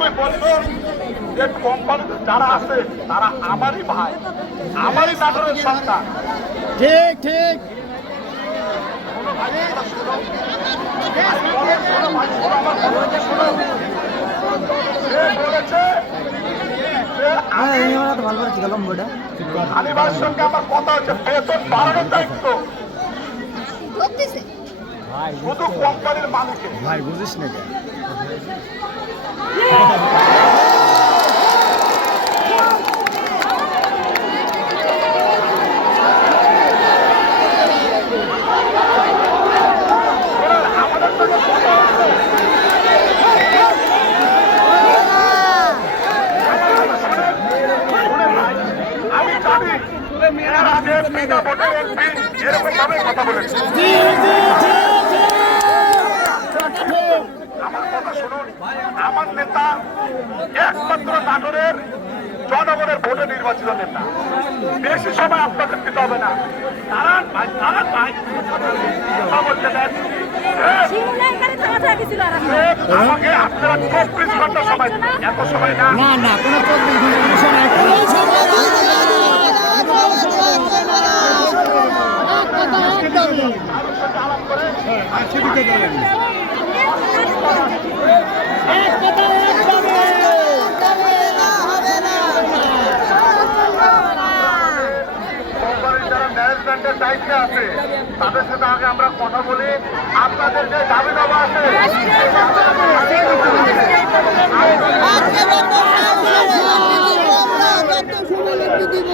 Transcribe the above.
তুই বলতো যে কোম্পানিতে যারা আছে তারা আমারই ভাই আমারই নাটোরের সন্তান। ঠিক ঠিক। হ্যাঁ আলিবার সঙ্গে আমার কথা হচ্ছে বেতন বাড়ানোর দায়িত্ব। শুধু কোম্পানির মালিকের। ভাই বুঝিস না কেন শোনেন, আমাদের সঙ্গে কথা হচ্ছে আমি জানি এর আগে বিনা ভোটে এমপি কথা বলেছে আমার কথা শুনুন আমার নেতা একমাত্র নাটোরের জনগণের ভোটে নির্বাচিত নেতা বেশি সময় আপনাদের দিতে হবে না দাঁড়ান ভাই কথা বলতে দেন আমাকে আপনারা চব্বিশ ঘণ্টা সময় এত সময় না না না চব্বিশ ঘণ্টা ম্যানেজমেন্টের দায়িত্বে আছে তাদের সাথে আগে আমরা কথা বলি আপনাদের যে দাবি দাবা আছে দিব